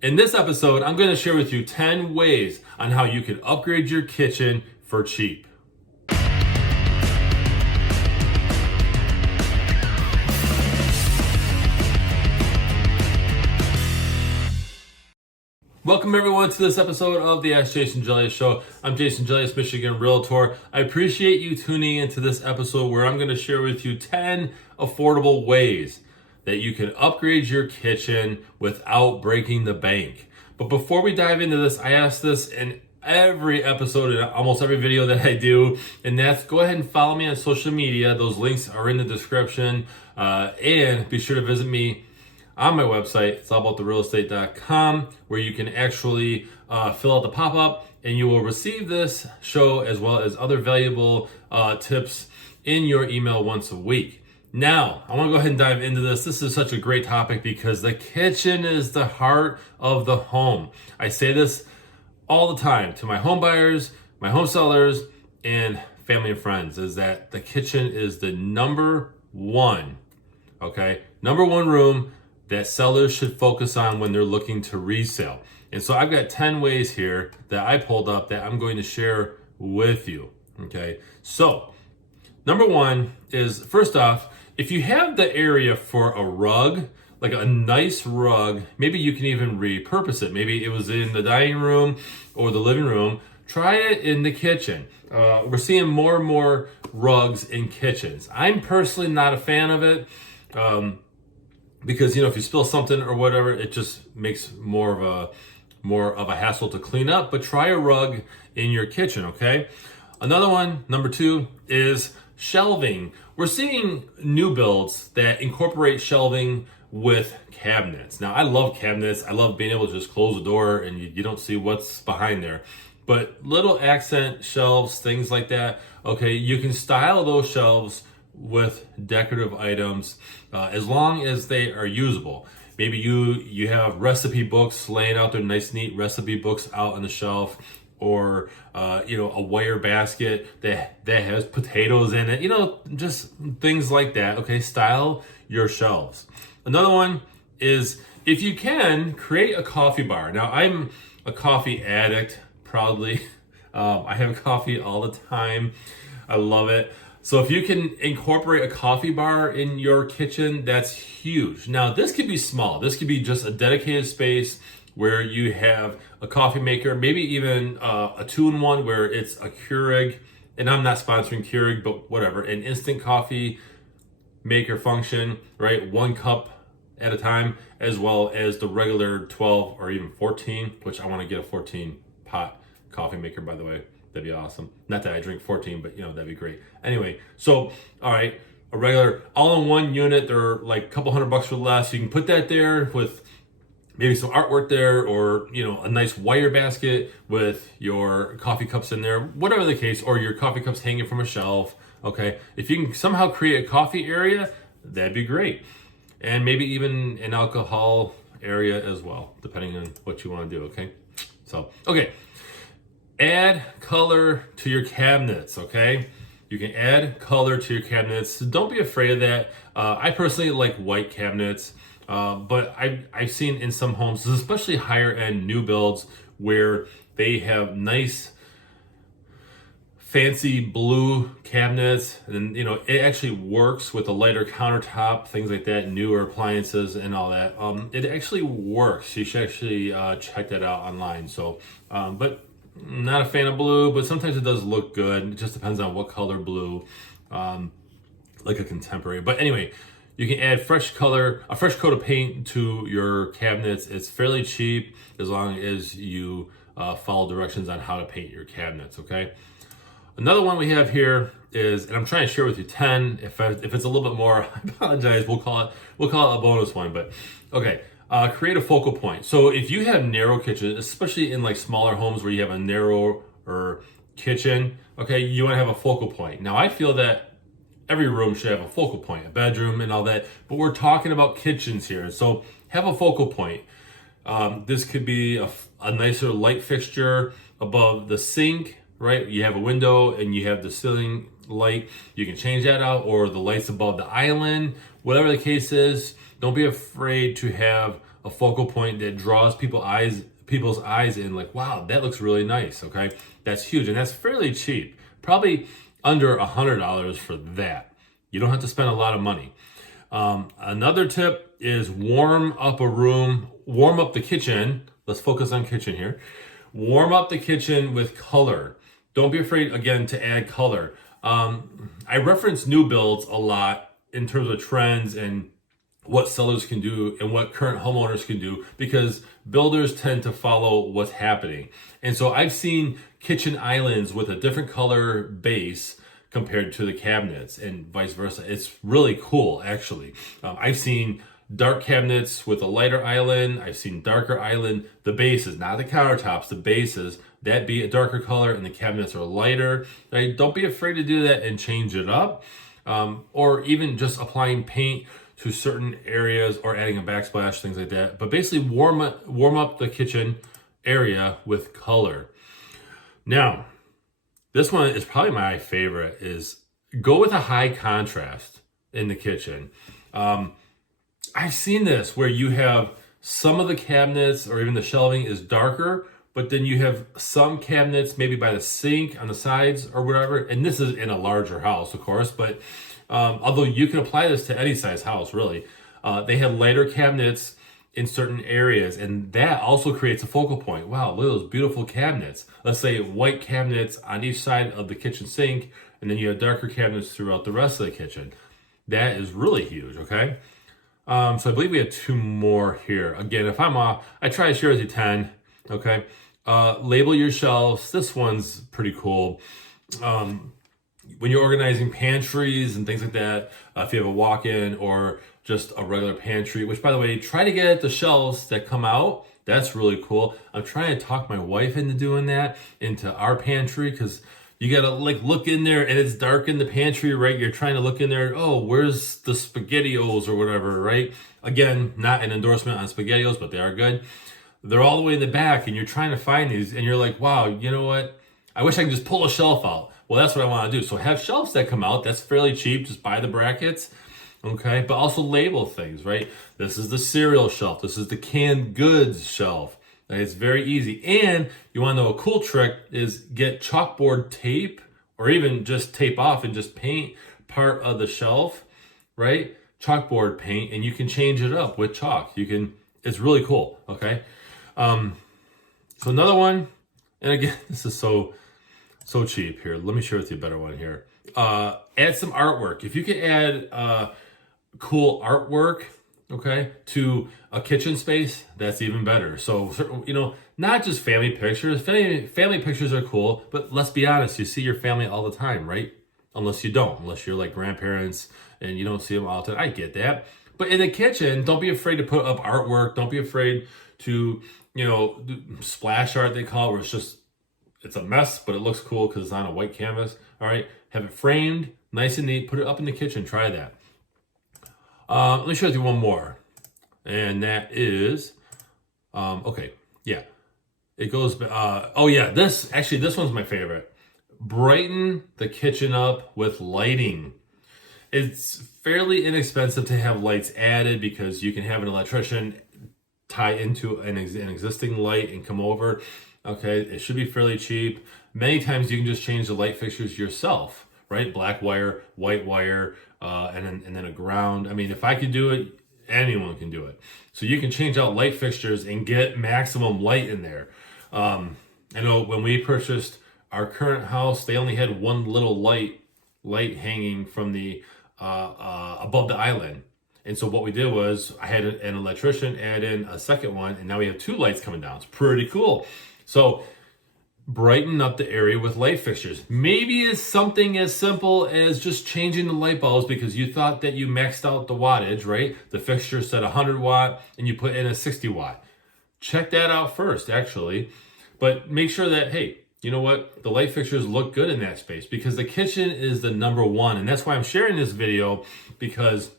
In this episode, I'm going to share with you 10 ways on how you can upgrade your kitchen for cheap. Welcome everyone to this episode of the AskJasonGelios Show. I'm Jason Gelios, Michigan Realtor. I appreciate you tuning into this episode where I'm going to share with you 10 affordable ways that you can upgrade your kitchen without breaking the bank. But before we dive into this, I ask this in every episode and almost every video that I do, and that's go ahead and follow me on social media. Those links are in the description, and be sure to visit me on my website. It's allabouttherealestate.com, where you can actually fill out the pop-up and you will receive this show as well as other valuable tips in your email once a week. Now, I want to go ahead and dive into this. This is such a great topic because the kitchen is the heart of the home. I say this all the time to my home buyers, my home sellers, and family and friends, is that the kitchen is the number one room that sellers should focus on when they're looking to resell. And so I've got 10 ways here that I pulled up that I'm going to share with you. Okay, so number one is, first off, if you have the area for a rug, like a nice rug, maybe you can even repurpose it. Maybe it was in the dining room or the living room. Try it in the kitchen. We're seeing more and more rugs in kitchens. I'm personally not a fan of it because, if you spill something or whatever, it just makes more of a hassle to clean up. But try a rug in your kitchen, okay? Another one, number two, is shelving. We're seeing new builds that incorporate shelving with cabinets. Now, I love cabinets. I love being able to just close the door and you don't see what's behind there. But little accent shelves, things like that, okay, you can style those shelves with decorative items as long as they are usable. Maybe you have recipe books laying out there, nice, neat recipe books out on the shelf, or a wire basket that has potatoes in it, just things like that. Okay, style your shelves. Another one is, if you can, create a coffee bar. Now, I'm a coffee addict, proudly. I have coffee all the time. I love it. So if you can incorporate a coffee bar in your kitchen, that's huge. Now, this could be small. This could be just a dedicated space where you have a coffee maker, maybe even a two-in-one where it's a Keurig, and I'm not sponsoring Keurig, but whatever, an instant coffee maker function, right? 1 cup at a time, as well as the regular 12 or even 14, which I want to get a 14 pot coffee maker, by the way. That'd be awesome. Not that I drink 14, but that'd be great. Anyway, so, all right, a regular all-in-one unit, they're like a couple $100 or less. You can put that there with maybe some artwork there, or a nice wire basket with your coffee cups in there, whatever the case, or your coffee cups hanging from a shelf. Okay, if you can somehow create a coffee area, that'd be great. And maybe even an alcohol area as well, depending on what you want to do. Okay, so add color to your cabinets. Okay, you can add color to your cabinets. Don't be afraid of that. I personally like white cabinets. But I've seen in some homes, especially higher end new builds, where they have nice fancy blue cabinets, and it actually works with a lighter countertop, things like that, newer appliances and all that. It actually works. You should actually check that out online. So, but I'm not a fan of blue, but sometimes it does look good. It just depends on what color blue, like a contemporary. But anyway, you can add a fresh coat of paint to your cabinets. It's fairly cheap as long as you follow directions on how to paint your cabinets, okay? Another one we have here is, and I'm trying to share with you 10. If it's a little bit more, I apologize. We'll call it a bonus one, but okay. Create a focal point. So if you have narrow kitchens, especially in like smaller homes where you have a narrower kitchen, okay, you want to have a focal point. Now, I feel that every room should have a focal point, a bedroom and all that, but we're talking about kitchens here. So have a focal point. This could be a nicer light fixture above the sink, right? You have a window and you have the ceiling light. You can change that out, or the lights above the island, whatever the case is. Don't be afraid to have a focal point that draws people's eyes in, like, wow, that looks really nice. Okay, that's huge, and that's fairly cheap, probably under $100 for that. You don't have to spend a lot of money. Another tip is warm up the kitchen. Let's focus on kitchen here. Warm up the kitchen with color. Don't be afraid, again, to add color. I reference new builds a lot in terms of trends and what sellers can do and what current homeowners can do, because builders tend to follow what's happening. And so I've seen kitchen islands with a different color base compared to the cabinets and vice versa. It's really cool, actually. I've seen dark cabinets with a lighter island. I've seen darker island. The bases, not the countertops, the bases, that be a darker color and the cabinets are lighter. Right? Don't be afraid to do that and change it up. Or even just applying paint to certain areas or adding a backsplash, things like that. But basically warm up the kitchen area with color. Now, this one is probably my favorite, is go with a high contrast in the kitchen. I've seen this where you have some of the cabinets or even the shelving is darker, but then you have some cabinets maybe by the sink on the sides or whatever. And this is in a larger house, of course, but although you can apply this to any size house, really. They have lighter cabinets in certain areas, and that also creates a focal point. Wow, look at those beautiful cabinets. Let's say white cabinets on each side of the kitchen sink, and then you have darker cabinets throughout the rest of the kitchen. That is really huge, okay? So I believe we have 2 more here. Again, if I'm off, I try to share with you 10, okay? Label your shelves. This one's pretty cool. When you're organizing pantries and things like that, if you have a walk-in or just a regular pantry, which, by the way, try to get the shelves that come out. That's really cool. I'm trying to talk my wife into doing that, into our pantry, because you gotta like look in there and it's dark in the pantry, right? You're trying to look in there. Oh, where's the SpaghettiOs or whatever, right? Again, not an endorsement on SpaghettiOs, but they are good. They're all the way in the back, and you're trying to find these, and you're like, wow, you know what? I wish I could just pull a shelf out. Well, that's what I want to do. So have shelves that come out. That's fairly cheap. Just buy the brackets, okay? But also label things, right? This is the cereal shelf. This is the canned goods shelf. And it's very easy. And you want to know a cool trick is get chalkboard tape, or even just tape off and just paint part of the shelf, right? Chalkboard paint, and you can change it up with chalk. It's really cool, okay? So another one, and again, this is so cheap here. Let me share with you a better one here. Add some artwork. If you can add cool artwork, okay, to a kitchen space, that's even better. So, not just family pictures. Family pictures are cool, but let's be honest, you see your family all the time, right? Unless you're like grandparents and you don't see them all the time. I get that. But in the kitchen, don't be afraid to put up artwork. Don't be afraid to, splash art, they call it, where it's a mess, but it looks cool because it's on a white canvas. All right, have it framed, nice and neat. Put it up in the kitchen. Try that. Let me show you one more, and that is, okay, yeah, it goes. This one's my favorite. Brighten the kitchen up with lighting. It's fairly inexpensive to have lights added because you can have an electrician tie into an existing light and come over. Okay, it should be fairly cheap. Many times you can just change the light fixtures yourself, right? Black wire, white wire, and then a ground. I mean, if I could do it, anyone can do it. So you can change out light fixtures and get maximum light in there. I know when we purchased our current house, they only had one little light hanging from the above the island. And so what we did was I had an electrician add in a second one, and now we have 2 lights coming down. It's pretty cool. So brighten up the area with light fixtures. Maybe it's something as simple as just changing the light bulbs because you thought that you maxed out the wattage, right? The fixture said 100 watt and you put in a 60 watt. Check that out first, actually. But make sure that, hey, you know what? The light fixtures look good in that space because the kitchen is the number one. And that's why I'm sharing this video, because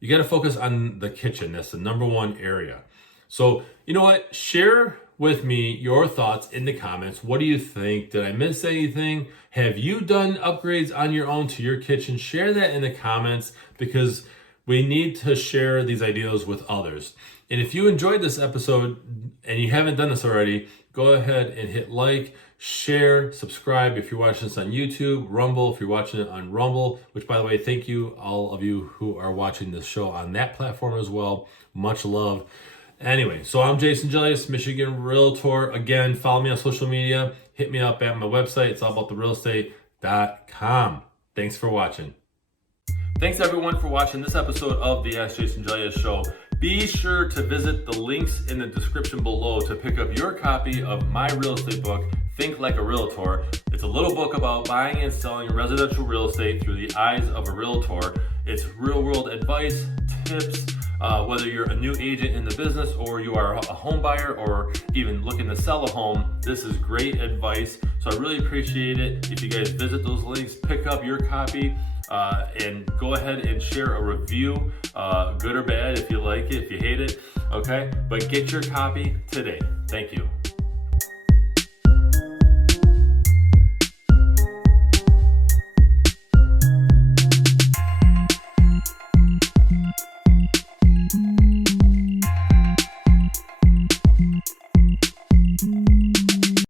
you got to focus on the kitchen. That's the number one area. So, you know what? Share with me your thoughts in the comments. What do you think? Did I miss anything? Have you done upgrades on your own to your kitchen? Share that in the comments, because we need to share these ideas with others. And if you enjoyed this episode and you haven't done this already, go ahead and hit like, share, subscribe if you're watching this on YouTube, Rumble if you're watching it on Rumble, which, by the way, thank you all of you who are watching this show on that platform as well. Much love. Anyway, so I'm Jason Gelios, Michigan Realtor. Again, follow me on social media. Hit me up at my website. It's allabouttherealestate.com. Thanks for watching. Thanks everyone for watching this episode of the Ask Jason Gelios Show. Be sure to visit the links in the description below to pick up your copy of my real estate book, Think Like a Realtor. It's a little book about buying and selling residential real estate through the eyes of a realtor. It's real world advice, tips, whether you're a new agent in the business or you are a home buyer or even looking to sell a home. This is great advice. So I really appreciate it if you guys visit those links, pick up your copy, and go ahead and share a review, good or bad, if you like it, if you hate it, okay? But get your copy today. Thank you.